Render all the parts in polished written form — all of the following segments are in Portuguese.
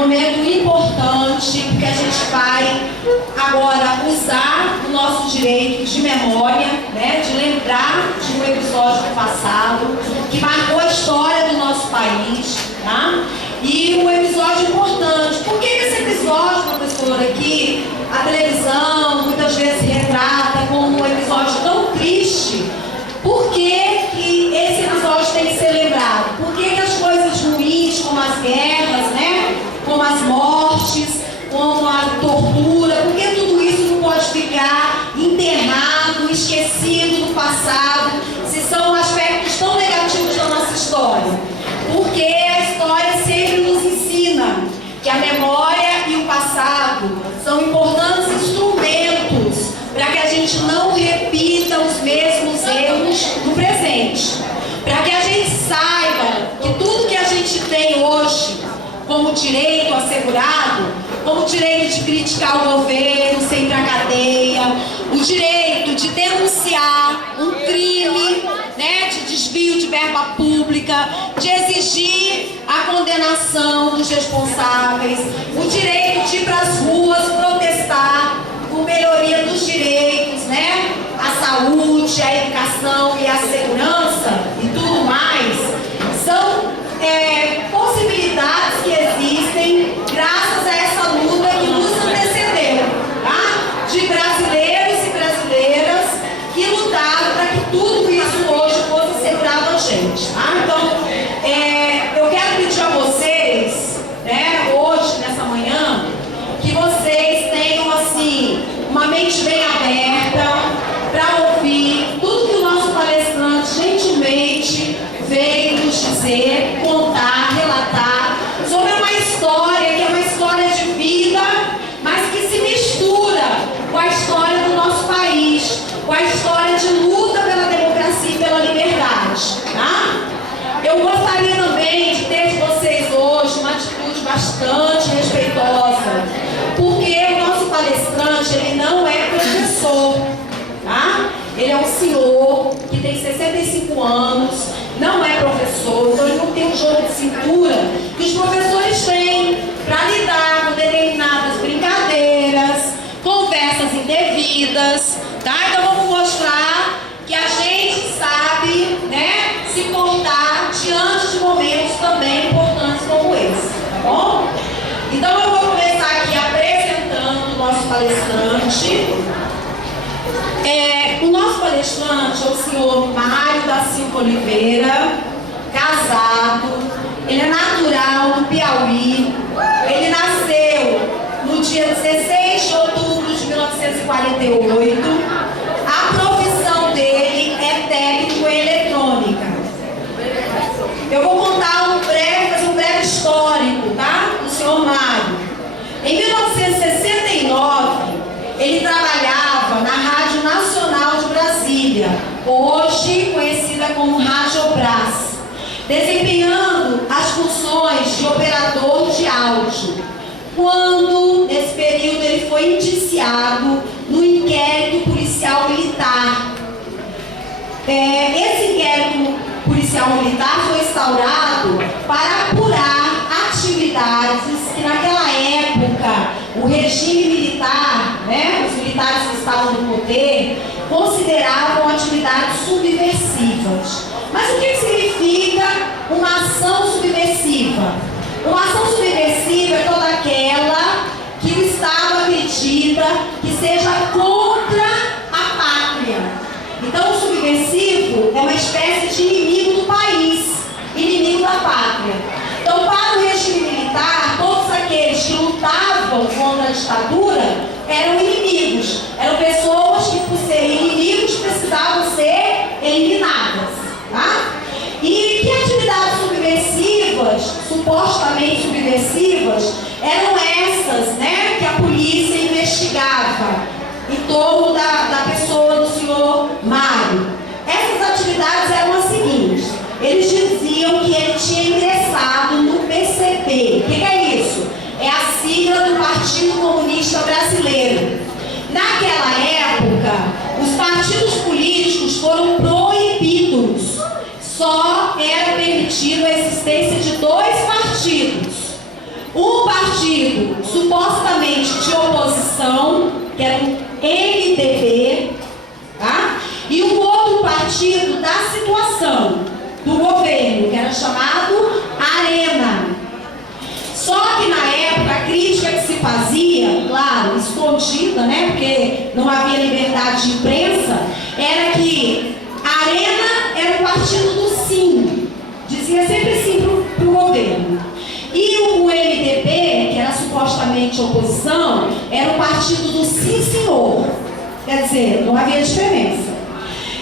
momento importante, porque a gente vai agora usar o nosso direito de memória, né, de lembrar de um episódio do passado que marcou a história do nosso país, tá? E um episódio importante. Por que esse episódio, professora, que a televisão muitas vezes retrata como um episódio tão triste? Por que esse episódio tem que ser lembrado? Por que as coisas ruins, como as guerras, né? Como as mortes, como a tortura, por que tudo isso não pode ficar enterrado, esquecido do passado, se são aspectos tão negativos da nossa história? Porque a história sempre nos ensina que a memória e o passado são importantes instrumentos para que a gente não repita os mesmos erros no presente. Para que a gente saiba que tudo que a gente tem hoje como direito assegurado, como direito de criticar o governo sem ir para a cadeia, o direito de denunciar um crime, né, de desvio de verba pública, de exigir a condenação dos responsáveis, o direito de ir para as ruas protestar por melhoria dos direitos, né, a saúde, a educação e a segurança e tudo mais, são possibilidades que existem graças a essa luta que nos antecedeu, tá? De brasileiros e brasileiras que lutaram para que tudo isso hoje fosse assegurado a gente, tá? Então, eu quero pedir a vocês, né, hoje, nessa manhã, que vocês tenham, assim, uma mente bem aberta para ouvir tudo que o nosso palestrante gentilmente veio nos dizer, contar, relatar sobre uma história que é uma história de vida, mas que se mistura com a história do nosso país, com a história de luta pela democracia e pela liberdade, tá? Eu gostaria também de ter de vocês hoje uma atitude bastante respeitosa, porque o nosso palestrante, ele não é professor, tá? Ele é um senhor que tem 65 anos, não é professor, então ele não tem um jogo de cintura que os professores têm para lidar com determinadas brincadeiras, conversas indevidas, tá? Então vamos mostrar que a gente sabe, né, se portar diante de momentos também importantes como esse, tá bom? Então eu vou começar aqui apresentando o nosso palestrante. O nosso palestrante é o senhor Mário da Silva Oliveira, casado, ele é natural do Piauí, ele nasceu no dia 16 de outubro de 1948, a profissão dele é técnico em eletrônica. Eu vou contar fazer um breve histórico, tá? Do senhor Mário. Em 1969, ele trabalhava na Rádio Nacional de Brasília, hoje conhecida como Radiobras, desempenhando as funções de operador de áudio, quando, nesse período, ele foi indiciado no inquérito policial militar. Esse inquérito policial militar foi instaurado para apurar atividades que naquela época o regime militar, né, os militares que estavam no poder, consideravam atividades subversivas. Mas o que significa uma ação subversiva? Uma ação subversiva é toda aquela que o Estado acredita que seja contra a pátria. Então o subversivo é uma espécie de inimigo do país, inimigo da pátria. Então, para o regime militar, todos aqueles que lutavam contra a ditadura eram inimigos. Eram pessoas que, por serem inimigos, precisavam ser eliminadas. Tá? E que atividades subversivas, supostamente subversivas, eram essas, né, que a polícia investigava em torno da pessoa do senhor Mário? Essas atividades eram as seguintes. Eles diziam que ele tinha ingressado no PCB. O que é isso? É a sigla do Partido Comunista Brasileiro. Naquela época, os partidos políticos foram proibidos. Só era permitido a existência de 2 partidos. Um partido supostamente de oposição, que era o MDB, tá? E um outro partido da situação, do governo, que era chamado Arena. Só que na época a crítica que se fazia, claro, escondida, né? Porque não havia liberdade de imprensa, era que a Arena era o partido do sim. Dizia sempre sim para o governo. E o MDB, que era supostamente oposição, era o partido do sim senhor. Quer dizer, não havia diferença.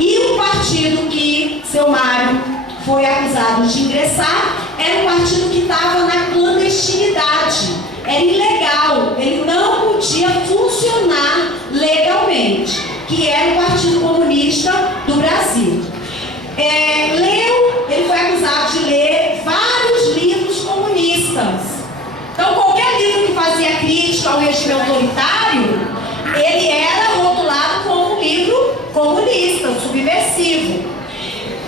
E o partido que seu Mário foi acusado de ingressar era um partido que estava na clandestinidade. Era ilegal, ele não podia funcionar legalmente, que era o Partido Comunista do Brasil. Ele foi acusado de ler vários livros comunistas. Então, qualquer livro que fazia crítica ao regime autoritário, ele era rotulado como um livro comunista, subversivo.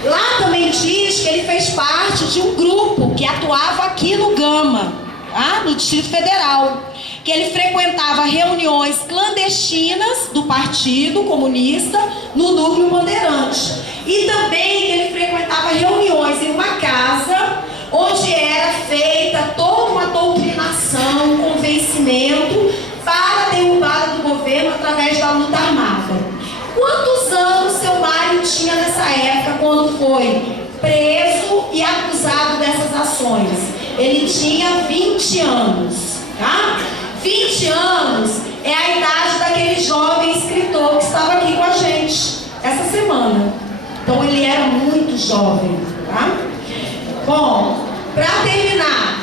Lá também diz que ele fez parte de um grupo que atuava aqui no Gama, tá? No Distrito Federal, que ele frequentava reuniões clandestinas do Partido Comunista no Núcleo Bandeirante. E também que ele frequentava reuniões em uma casa onde era feita toda uma doutrinação, um convencimento para a derrubada do governo através da luta armada. Quantos anos seu Mário tinha nessa época quando foi preso e acusado dessas ações? Ele tinha 20 anos, tá? 20 anos é a idade daquele jovem escritor que estava aqui com a gente essa semana. Então ele era muito jovem, tá? Bom, para terminar,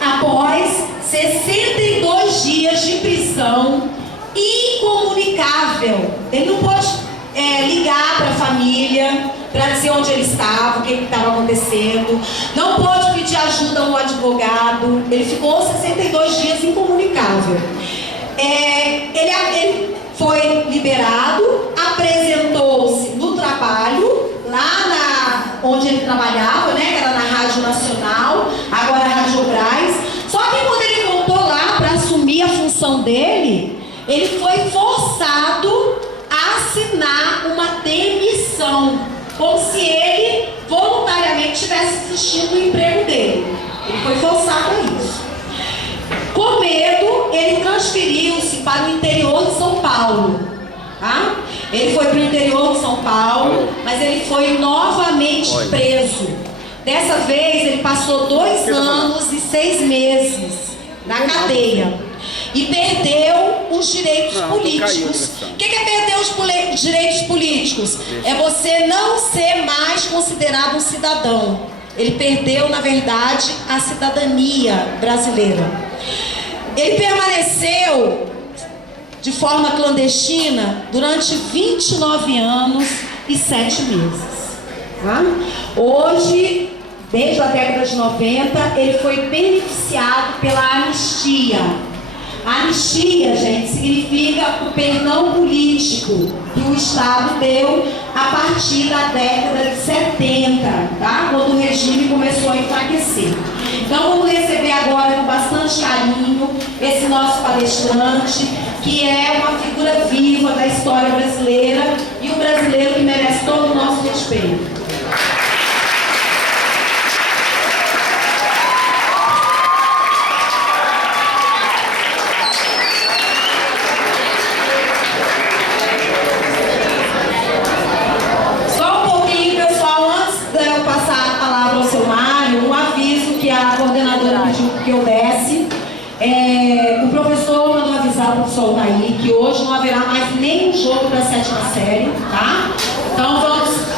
após 62 dias de prisão incomunicável, ele não pôde ligar para a família para dizer onde ele estava, o que estava acontecendo, não pôde pedir ajuda a um advogado, ele ficou 62 dias incomunicável. Ele foi liberado, apresentou-se no trabalho, lá onde ele trabalhava, né, que era na Rádio Nacional, agora a Rádio Brás. Só que quando ele voltou lá para assumir a função dele, ele foi forçado a assinar uma demissão, como se ele voluntariamente tivesse desistido do emprego dele. Ele foi forçado a isso. Com medo, ele transferiu-se para o interior de São Paulo. Tá? Ele foi para o interior de São Paulo, mas ele foi novamente preso. Dessa vez, ele passou 2 anos e 6 meses na cadeia. E perdeu os direitos políticos. O que é perder os direitos políticos? É você não ser mais considerado um cidadão. Ele perdeu, na verdade, a cidadania brasileira. Ele permaneceu de forma clandestina durante 29 anos e 7 meses. Tá? Hoje, desde a década de 90, ele foi beneficiado pela anistia. A anistia, gente, significa o perdão político que o Estado deu a partir da década de 70, tá? Quando o regime começou a enfraquecer. Então vamos receber agora com bastante carinho esse nosso palestrante, que é uma figura viva da história brasileira e um brasileiro que merece todo o nosso respeito. Que eu desse, o professor mandou avisar o professor Altair que hoje não haverá mais nenhum jogo da 7ª série, tá? Então vamos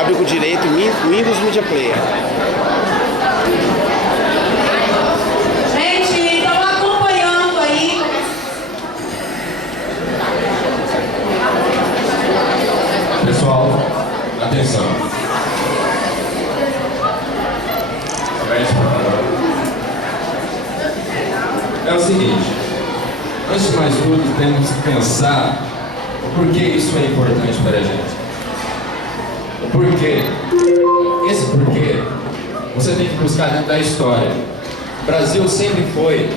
abre com direito Windows Media Player. Gente, estão acompanhando aí. Pessoal, atenção. É o seguinte, antes de mais tudo, temos que pensar o porquê isso é importante para a gente. O porquê. Esse porquê, você tem que buscar dentro da história. O Brasil sempre foi,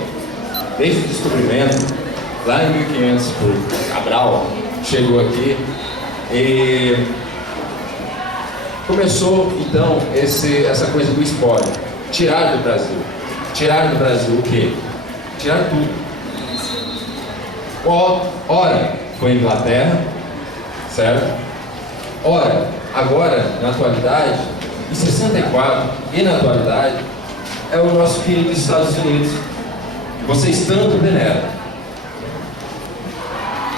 desde o descobrimento, lá em 1500, por Cabral, chegou aqui e começou, então, essa coisa do espólio. Tirar do Brasil. Tirar do Brasil o quê? Tirar tudo. Ora, foi a Inglaterra, certo? Ora, agora, na atualidade, em 64 e na atualidade, é o nosso querido Estados Unidos. Vocês tanto veneram.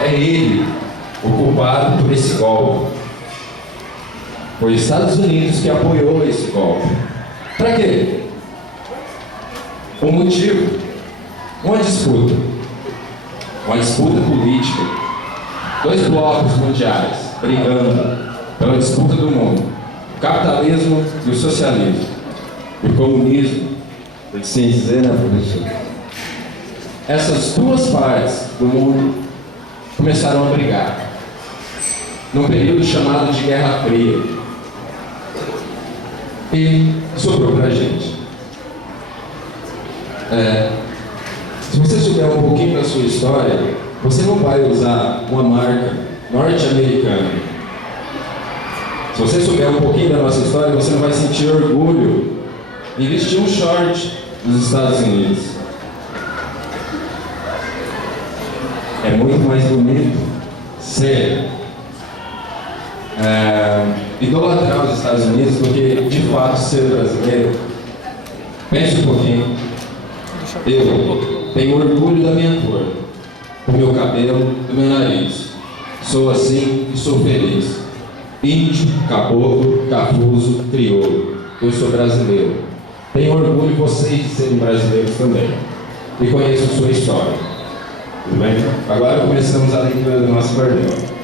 É ele o culpado por esse golpe. Foi os Estados Unidos que apoiou esse golpe. Para quê? O motivo? Uma disputa política. Dois blocos mundiais brigando pela disputa do mundo: o capitalismo e o socialismo. O comunismo, por assim dizer, né, professor? Essas duas partes do mundo começaram a brigar num período chamado de Guerra Fria. E sobrou pra gente. Se você souber um pouquinho da sua história, você não vai usar uma marca norte-americana. Se você souber um pouquinho da nossa história, você não vai sentir orgulho em vestir um short dos Estados Unidos. É muito mais bonito ser idolatrar os Estados Unidos do que de fato ser brasileiro. Pense um pouquinho. Eu tenho orgulho da minha cor, do meu cabelo, do meu nariz. Sou assim e sou feliz. Índio, caboclo, cafuso, crioulo. Eu sou brasileiro. Tenho orgulho de vocês de serem brasileiros também. E conheço sua história. Tudo bem? Agora começamos a leitura do nosso cordel.